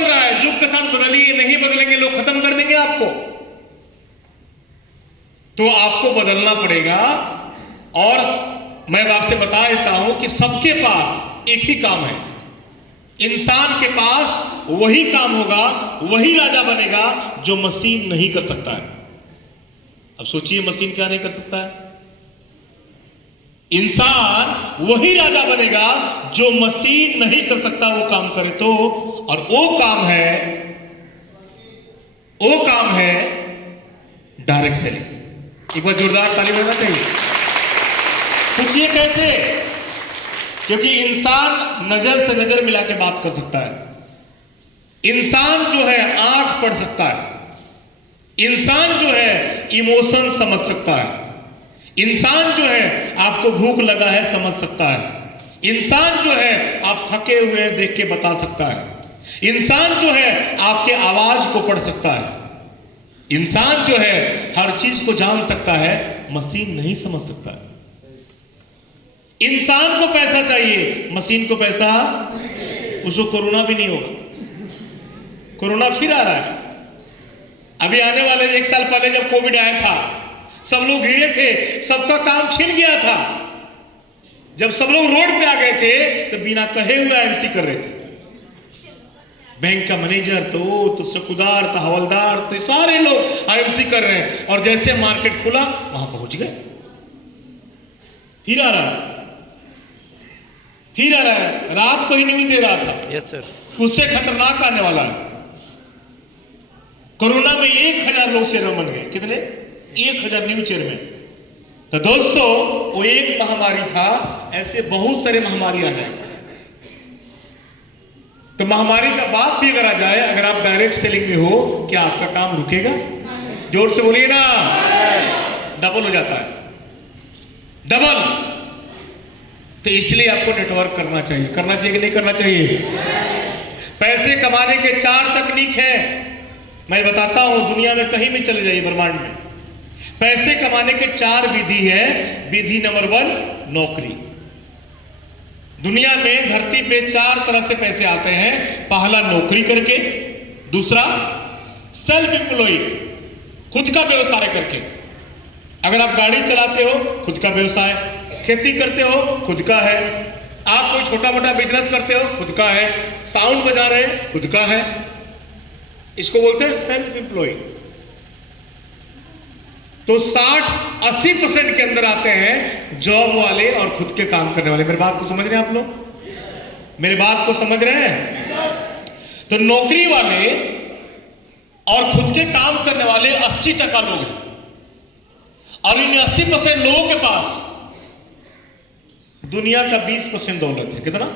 बदल रहा है, युग के साथ बदलिए, नहीं बदलेंगे लोग खत्म कर देंगे आपको। तो आपको बदलना पड़ेगा। और मैं आपसे बता देता हूं कि सबके पास एक ही काम है। इंसान के पास वही काम होगा, वही राजा बनेगा जो मशीन नहीं कर सकता है। अब सोचिए मशीन क्या नहीं कर सकता है? इंसान वही राजा बनेगा जो मशीन नहीं कर सकता वो काम करे तो। और वो काम है डायरेक्ट सेलिंग। एक बार जोरदार ताली बजाना चाहिए। पूछिए कैसे? क्योंकि इंसान नजर से नजर मिला के बात कर सकता है, इंसान जो है आंख पढ़ सकता है, इंसान जो है इमोशन समझ सकता है, इंसान जो है आपको भूख लगा है समझ सकता है, इंसान जो है आप थके हुए देख के बता सकता है, इंसान जो है आपके आवाज को पढ़ सकता है, इंसान जो है हर चीज को जान सकता है, मशीन नहीं समझ सकता है। इंसान को पैसा चाहिए, मशीन को पैसा, उसको कोरोना भी नहीं होगा। कोरोना फिर आ रहा है। अभी आने वाले 1 साल पहले जब कोविड आया था, सब लोग घिरे थे, सबका काम छिन गया था। जब सब लोग रोड पे आ गए थे तो बिना कहे हुए एमसी कर रहे थे। बैंक का मैनेजर तो चौकीदार तो हवलदार तो सारे लोग आईएमसी कर रहे हैं। और जैसे मार्केट खुला वहां पहुंच गए। फिर आ रहा है, फिर आ रहा है। रात को ही न्यूज दे रहा था। Yes sir. उससे खतरनाक आने वाला है। कोरोना में 1000 लोग चेयरमैन बन गए। कितने? 1000 न्यू चेयरमैन। तो दोस्तों वो एक महामारी था, ऐसे बहुत सारे महामारी आ जाएंगे। तो महामारी का बात भी अगर आ जाए, अगर आप डायरेक्ट सेलिंग में हो, क्या आपका काम रुकेगा? जोर से बोलिए ना। डबल हो जाता है, डबल। तो इसलिए आपको नेटवर्क करना चाहिए। करना चाहिए कि नहीं करना चाहिए? पैसे कमाने के 4 तकनीक है, मैं बताता हूं। दुनिया में कहीं भी चले जाइए ब्रह्मांड में, पैसे कमाने के 4 विधि है। विधि नंबर 1 नौकरी। दुनिया में धरती पे 4 तरह से पैसे आते हैं। पहला नौकरी करके, दूसरा सेल्फ एम्प्लॉय, खुद का व्यवसाय करके। अगर आप गाड़ी चलाते हो, खुद का व्यवसाय। खेती करते हो, खुद का है। आप कोई छोटा मोटा बिजनेस करते हो, खुद का है। साउंड बजा रहे हैं, खुद का है। इसको बोलते हैं सेल्फ एम्प्लॉय। तो 60-80% के अंदर आते हैं जॉब वाले और खुद के काम करने वाले। मेरी बात को समझ रहे हैं आप लोग? मेरी बात को समझ रहे हैं? तो नौकरी वाले और खुद के काम करने वाले 80% लोग हैं। और इन 80% लोगों के पास दुनिया का 20% दौलत है। कितना?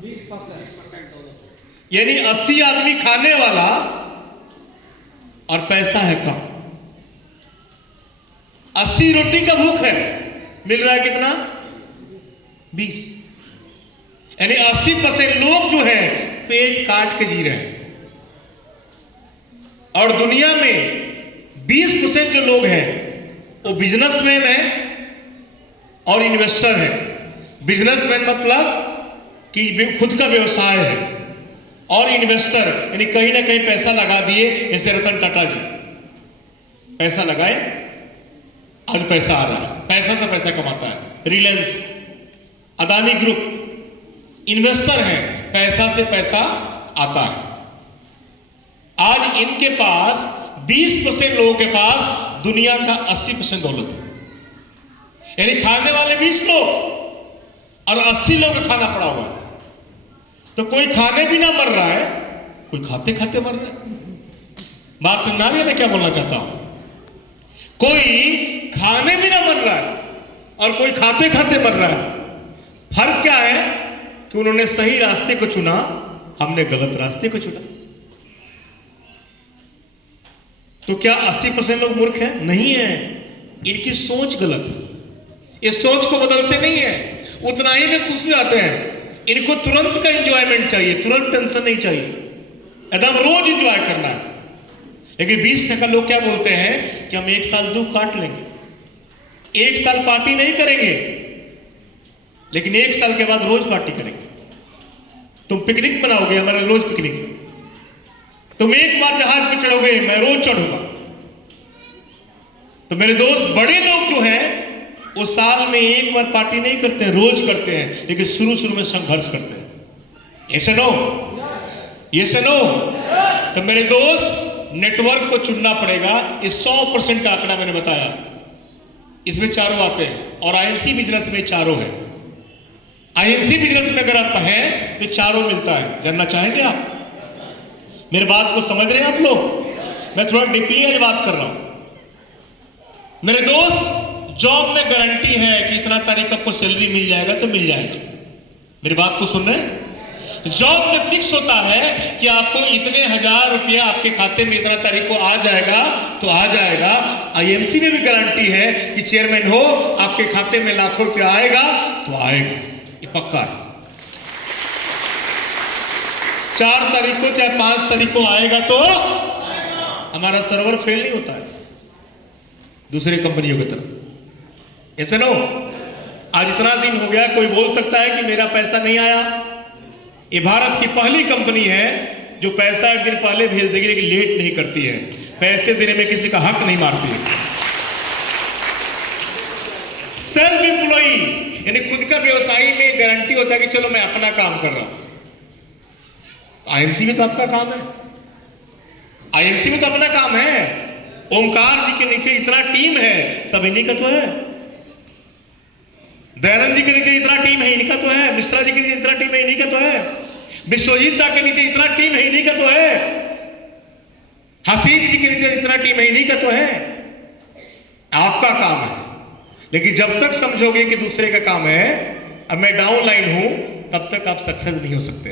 20% दौलत। यानी 80 आदमी खाने वाला और पैसा है कम। 80 रोटी का भूख है, मिल रहा है कितना? 20। यानी 80% लोग जो है पेट काट के जी रहे हैं। और दुनिया में 20% जो लोग हैं वो बिजनेसमैन है और इन्वेस्टर है। बिजनेसमैन मतलब कि खुद का व्यवसाय है, और इन्वेस्टर यानी कहीं ना कहीं पैसा लगा दिए। जैसे रतन टाटा जी पैसा लगाए, आज पैसा आ रहा है, पैसा से पैसा कमाता है। रिलायंस, अदानी ग्रुप इन्वेस्टर है, पैसा से पैसा आता है। आज इनके पास 20% लोगों के पास दुनिया का 80% दौलत है। यानी खाने वाले 20 लोग और 80 लोग का खाना पड़ा हुआ है। तो कोई खाने भी ना मर रहा है, कोई खाते खाते मर रहा है। बात समझ आ रही है मैं क्या बोलना चाहता हूं? कोई खाने भी ना मर रहा है और कोई खाते खाते मर रहा है। फर्क क्या है कि उन्होंने सही रास्ते को चुना, हमने गलत रास्ते को चुना। तो क्या 80% लोग मूर्ख हैं? नहीं है, इनकी सोच गलत है। ये सोच को बदलते नहीं है, उतना ही में खुश हो जाते हैं। इनको तुरंत का एंजॉयमेंट चाहिए, तुरंत टेंशन नहीं चाहिए, एकदम रोज एंजॉय करना है। लेकिन 20% लोग क्या बोलते हैं कि हम 1 साल दुख काट लेंगे, 1 साल पार्टी नहीं करेंगे, लेकिन 1 साल के बाद रोज पार्टी करेंगे। तुम पिकनिक मनाओगे, हमारे रोज पिकनिक। तुम एक बार जहाज पे चढ़ोगे, मैं रोज चढ़ूंगा। तो मेरे दोस्त, बड़े लोग जो हैं वो साल में एक बार पार्टी नहीं करते हैं, रोज करते हैं, लेकिन शुरू शुरू में संघर्ष करते हैं। ऐसे नो, ये से नो। तो मेरे दोस्त, नेटवर्क को चुनना पड़ेगा। ये 100% का आंकड़ा मैंने बताया। इसमें चारों आते हैं और आईएमसी बिजनेस में चारों है। आईएमसी बिजनेस में अगर आप हैं तो चारों मिलता है। जानना चाहेंगे आप? मेरे बात को समझ रहे हैं आप लोग? मैं थोड़ा डीपली आज बात कर रहा हूं। मेरे दोस्त, जॉब में गारंटी है कि इतना तारीख आपको सैलरी मिल जाएगा तो मिल जाएगा। मेरी बात को सुन रहे हैं? जॉब में फिक्स होता है कि आपको इतने हजार रुपया आपके खाते में इतना तारीख को आ जाएगा तो आ जाएगा। आईएमसी में भी गारंटी है कि चेयरमैन हो, आपके खाते में लाखों रुपया आएगा तो आएगा, ये पक्का है। 4 तारीख को चाहे 5 तारीख को आएगा तो हमारा सर्वर फेल नहीं होता है दूसरी कंपनियों की तरह। ऐसे नो, आज इतना दिन हो गया, कोई बोल सकता है कि मेरा पैसा नहीं आया? ये भारत की पहली कंपनी है जो पैसा एक दिन पहले भेज देगी लेकिन लेट नहीं करती है। पैसे देने में किसी का हक नहीं मारती है। सेल्फ एम्प्लॉई यानी खुद का व्यवसायी में गारंटी होता है कि चलो मैं अपना काम कर रहा हूं। आईएमसी में तो आपका काम है, आईएमसी में तो अपना काम है। ओमकार जी के नीचे इतना टीम है, सब इन्हीं का तो है। दयानंद जी के नीचे इतना टीम है, इन्हीं का तो है। मिश्रा जी के नीचे इतना टीम है, इन्हीं का तो है। विश्वजीत दा के नीचे इतना टीम है, इन्हीं का तो है। हसीब जी के नीचे इतना टीम है, इन्हीं का तो है। आपका काम है, लेकिन जब तक समझोगे कि दूसरे का काम है, अब मैं डाउन लाइन हूं, तब तक आप सक्सेस नहीं हो सकते।